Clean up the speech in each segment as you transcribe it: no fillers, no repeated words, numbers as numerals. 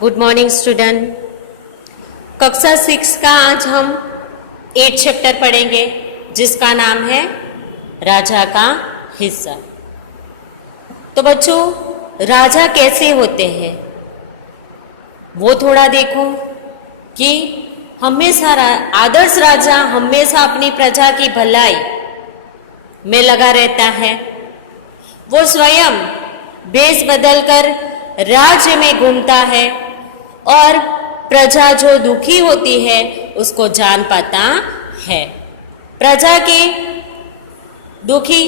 Good morning student. कक्षा 6 का आज हम 8 चैप्टर पढ़ेंगे जिसका नाम है राजा का हिस्सा। तो बच्चों, राजा कैसे होते हैं वो थोड़ा देखो कि हमेशा आदर्श राजा हमेशा अपनी प्रजा की भलाई में लगा रहता है। वो स्वयं भेष बदलकर राज्य में घूमता है और प्रजा जो दुखी होती है उसको जान पाता है। प्रजा के दुखी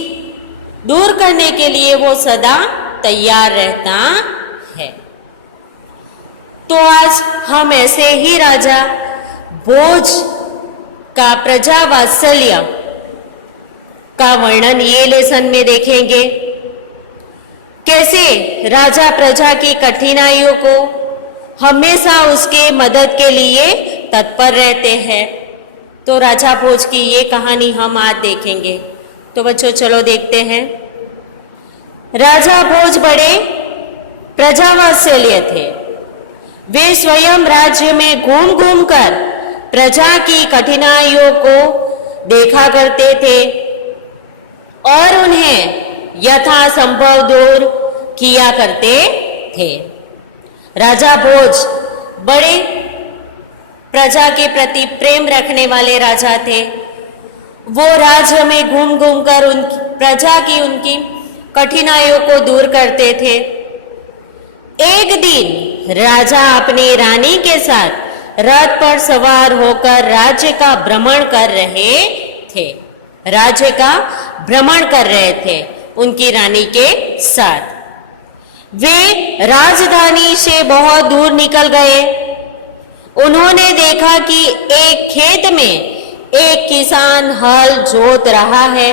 दूर करने के लिए वो सदा तैयार रहता है। तो आज हम ऐसे ही राजा भोज का प्रजा वात्सल्य का वर्णन ये लेसन में देखेंगे। कैसे राजा प्रजा की कठिनाइयों को हमेशा उसके मदद के लिए तत्पर रहते हैं। तो राजा भोज की ये कहानी हम आज देखेंगे। तो बच्चों चलो देखते हैं। राजा भोज बड़े प्रजावात्सल्य थे। वे स्वयं राज्य में घूम घूम कर प्रजा की कठिनाइयों को देखा करते थे और उन्हें यथासंभव दूर किया करते थे। राजा भोज बड़े प्रजा के प्रति प्रेम रखने वाले राजा थे। वो राज्य में घूम घूम कर प्रजा की उनकी कठिनाइयों को दूर करते थे। एक दिन राजा अपनी रानी के साथ रथ पर सवार होकर राज्य का भ्रमण कर रहे थे। राज्य का भ्रमण कर रहे थे उनकी रानी के साथ। वे राजधानी से बहुत दूर निकल गए। उन्होंने देखा कि एक खेत में एक किसान हल जोत रहा है,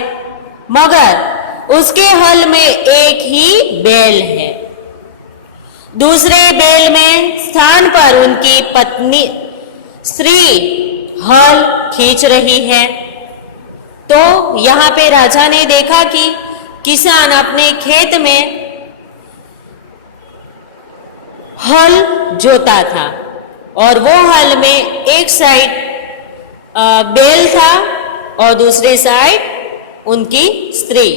मगर उसके हल में एक ही बैल है। दूसरे बैल में स्थान पर उनकी पत्नी स्त्री हल खींच रही है। तो यहाँ पे राजा ने देखा कि किसान अपने खेत में हल जोता था और वो हल में एक साइड बैल था और दूसरी साइड उनकी स्त्री।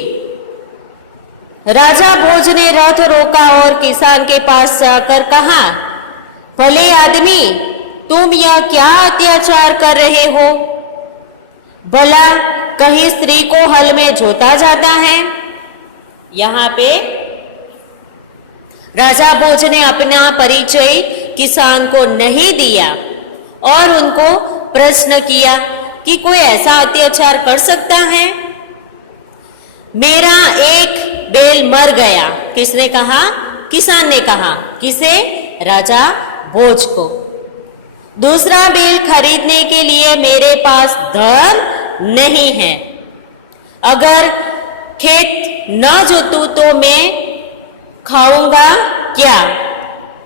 राजा भोज ने रथ रोका और किसान के पास जाकर कहा, भले आदमी, तुम यह क्या अत्याचार कर रहे हो? भला कहीं स्त्री को हल में जोता जाता है? यहाँ पे राजा भोज ने अपना परिचय किसान को नहीं दिया और उनको प्रश्न किया कि कोई ऐसा अत्याचार कर सकता है? मेरा एक बैल मर गया। किसने कहा? किसान ने कहा। किसे? राजा भोज को। दूसरा बैल खरीदने के लिए मेरे पास धन नहीं है। अगर खेत न जोतूं तो मैं खाऊंगा क्या?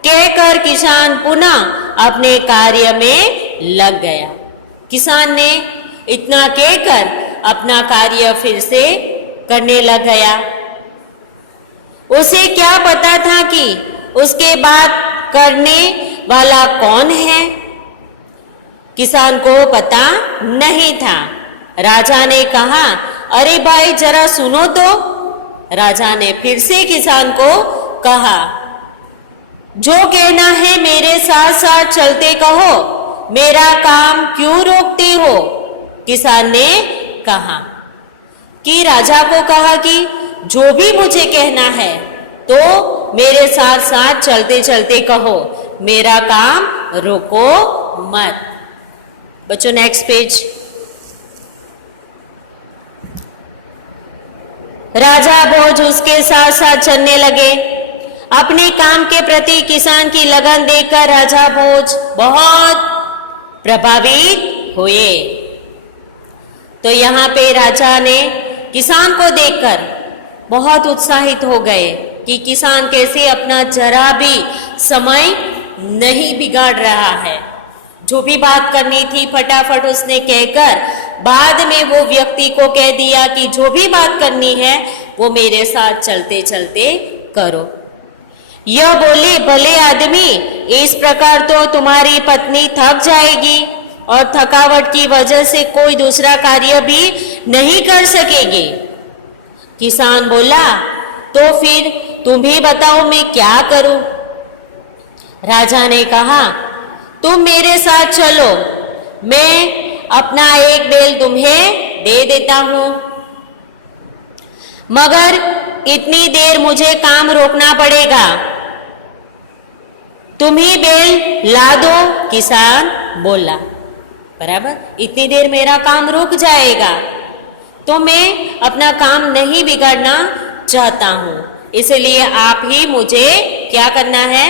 कहकर किसान पुनः अपने कार्य में लग गया। किसान ने इतना कहकर अपना कार्य फिर से करने लग गया। उसे क्या पता था कि उसके बाद करने वाला कौन है? किसान को पता नहीं था। राजा ने कहा, अरे भाई जरा सुनो तो। राजा ने फिर से किसान को कहा, जो कहना है मेरे साथ साथ चलते कहो, मेरा काम क्यों रोकते हो? किसान ने कहा कि राजा को कहा कि जो भी मुझे कहना है तो मेरे साथ साथ चलते चलते कहो, मेरा काम रोको मत। बच्चों नेक्स्ट पेज। राजा भोज उसके साथ साथ चलने लगे। अपने काम के प्रति किसान की लगन देखकर राजा भोज बहुत प्रभावित हुए। तो यहाँ पे राजा ने किसान को देखकर बहुत उत्साहित हो गए कि किसान कैसे अपना जरा भी समय नहीं बिगाड़ रहा है। जो भी बात करनी थी फटाफट उसने कहकर बाद में वो व्यक्ति को कह दिया कि जो भी बात करनी है वो मेरे साथ चलते चलते करो। यह बोले, भले आदमी, इस प्रकार तो तुम्हारी पत्नी थक जाएगी और थकावट की वजह से कोई दूसरा कार्य भी नहीं कर सकेगी। किसान बोला, तो फिर तुम ही बताओ मैं क्या करूं? राजा ने कहा, तुम मेरे साथ चलो, मैं अपना एक बैल तुम्हें दे देता हूं, मगर इतनी देर मुझे काम रोकना पड़ेगा। तुम ही बैल ला दो, किसान बोला। बराबर, इतनी देर मेरा काम रुक जाएगा, तो मैं अपना काम नहीं बिगाड़ना चाहता हूं, इसलिए आप ही मुझे क्या करना है,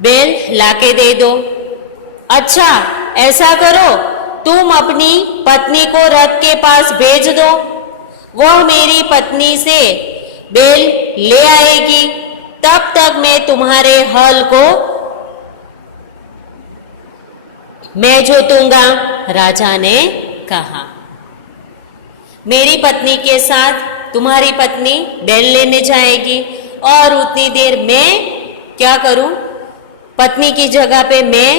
बैल लाके दे दो। अच्छा, ऐसा करो, तुम अपनी पत्नी को रथ के पास भेज दो, वह मेरी पत्नी से बैल ले आएगी, तब तक मैं तुम्हारे हल को मैं जोतूंगा। राजा ने कहा, मेरी पत्नी के साथ तुम्हारी पत्नी बैल लेने जाएगी और उतनी देर मैं क्या करूं, पत्नी की जगह पे मैं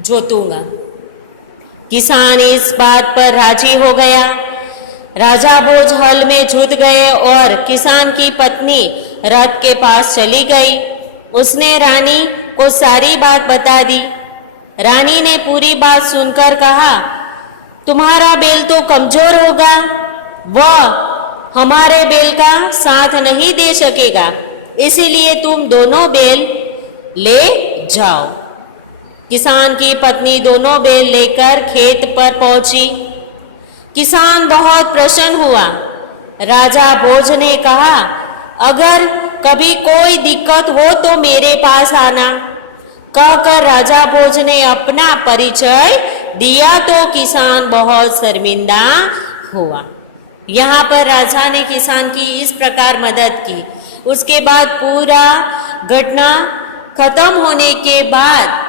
जोतूंगा। किसान इस बात पर राजी हो गया। राजा भोज हल में जुट गए और किसान की पत्नी रथ के पास चली गई। उसने रानी को सारी बात बता दी। रानी ने पूरी बात सुनकर कहा, तुम्हारा बैल तो कमजोर होगा, वह हमारे बैल का साथ नहीं दे सकेगा, इसीलिए तुम दोनों बैल ले जाओ। किसान की पत्नी दोनों बैल लेकर खेत पर पहुंची। किसान बहुत प्रसन्न हुआ। राजा भोज ने कहा, अगर कभी कोई दिक्कत हो तो मेरे पास आना। कहकर राजा भोज ने अपना परिचय दिया तो किसान बहुत शर्मिंदा हुआ। यहाँ पर राजा ने किसान की इस प्रकार मदद की। उसके बाद पूरा घटना खत्म होने के बाद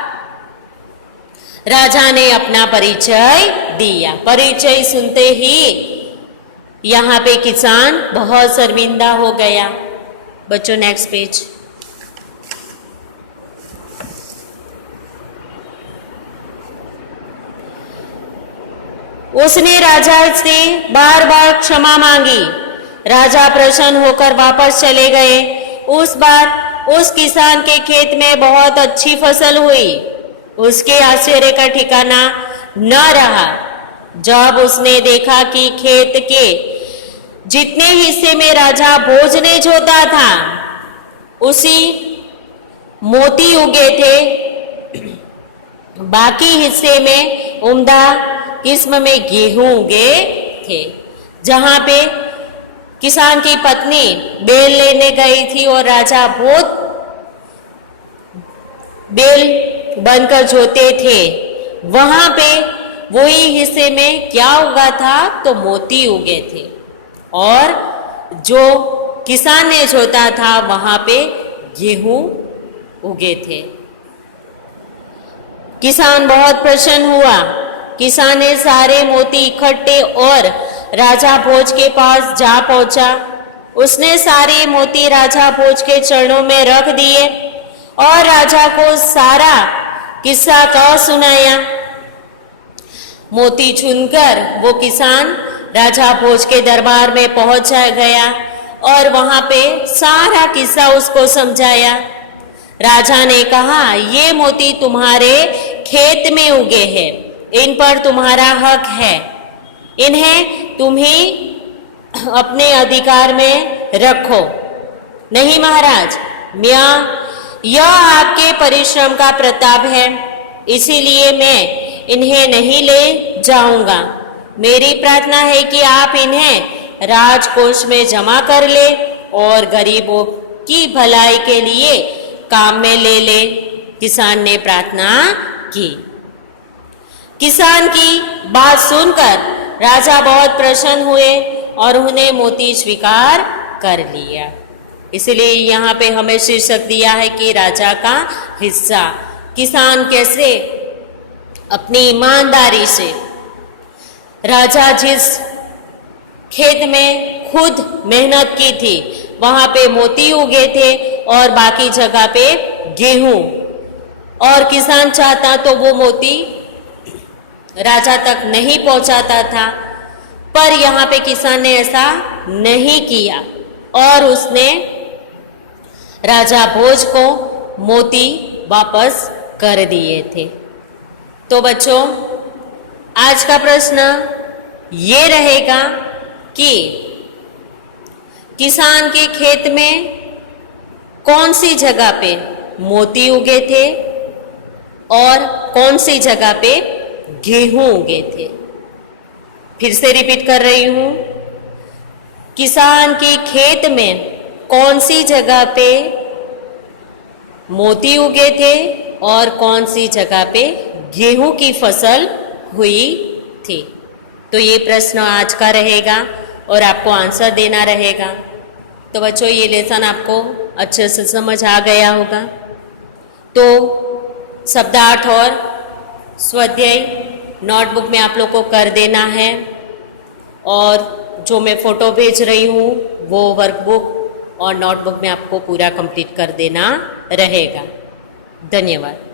राजा ने अपना परिचय दिया। परिचय सुनते ही यहाँ पे किसान बहुत शर्मिंदा हो गया। बच्चों नेक्स्ट पेज। उसने राजा से बार बार क्षमा मांगी। राजा प्रसन्न होकर वापस चले गए। उस बार उस किसान के खेत में बहुत अच्छी फसल हुई। उसके आश्चर्य का ठिकाना न रहा जब उसने देखा कि खेत के जितने हिस्से में राजा भोज ने जोता था उसी मोती उगे थे, बाकी हिस्से में उम्दा किस्म में गेहूं उगे थे। जहां पे किसान की पत्नी बैल लेने गई थी और राजा भोज बैल बनकर जोते थे, वहां पे वही हिस्से में क्या उगा था, तो मोती उगे थे, और जो किसान ने जोता था वहां पे गेहूं उगे थे। किसान बहुत प्रसन्न हुआ। किसान ने सारे मोती इकट्ठे और राजा भोज के पास जा पहुंचा। उसने सारे मोती राजा भोज के चरणों में रख दिए और राजा को सारा किस्सा कह सुनाया। मोती चुनकर वो किसान राजा भोज के दरबार में पहुंच गया और वहां पे सारा किस्सा उसको समझाया। राजा ने कहा, ये मोती तुम्हारे खेत में उगे हैं, इन पर तुम्हारा हक है, इन्हें तुम ही अपने अधिकार में रखो। नहीं महाराज, यह आपके परिश्रम का प्रताप है, इसीलिए मैं इन्हें नहीं ले जाऊंगा। मेरी प्रार्थना है कि आप इन्हें राजकोष में जमा कर ले और गरीबों की भलाई के लिए काम में ले ले। किसान ने प्रार्थना की। किसान की बात सुनकर राजा बहुत प्रसन्न हुए और उन्हें मोती स्वीकार कर लिया। इसलिए यहाँ पे हमें शीर्षक दिया है कि राजा का हिस्सा। किसान कैसे अपनी ईमानदारी से, राजा जिस खेत में खुद मेहनत की थी वहां पे मोती उगे थे और बाकी जगह पे गेहूं, और किसान चाहता तो वो मोती राजा तक नहीं पहुंचाता था, पर यहाँ पे किसान ने ऐसा नहीं किया और उसने राजा भोज को मोती वापस कर दिए थे। तो बच्चों, आज का प्रश्न ये रहेगा कि किसान के खेत में कौन सी जगह पे मोती उगे थे और कौन सी जगह पे गेहूं उगे थे। फिर से रिपीट कर रही हूं, किसान के खेत में कौन सी जगह पे मोती उगे थे और कौन सी जगह पे गेहूं की फसल हुई थी। तो ये प्रश्न आज का रहेगा और आपको आंसर देना रहेगा। तो बच्चों, ये लेसन आपको अच्छे से समझ आ गया होगा। तो शब्दार्थ और स्वाध्याय नोटबुक में आप लोग को कर देना है, और जो मैं फ़ोटो भेज रही हूँ वो वर्कबुक और नोटबुक में आपको पूरा कंप्लीट कर देना रहेगा। धन्यवाद।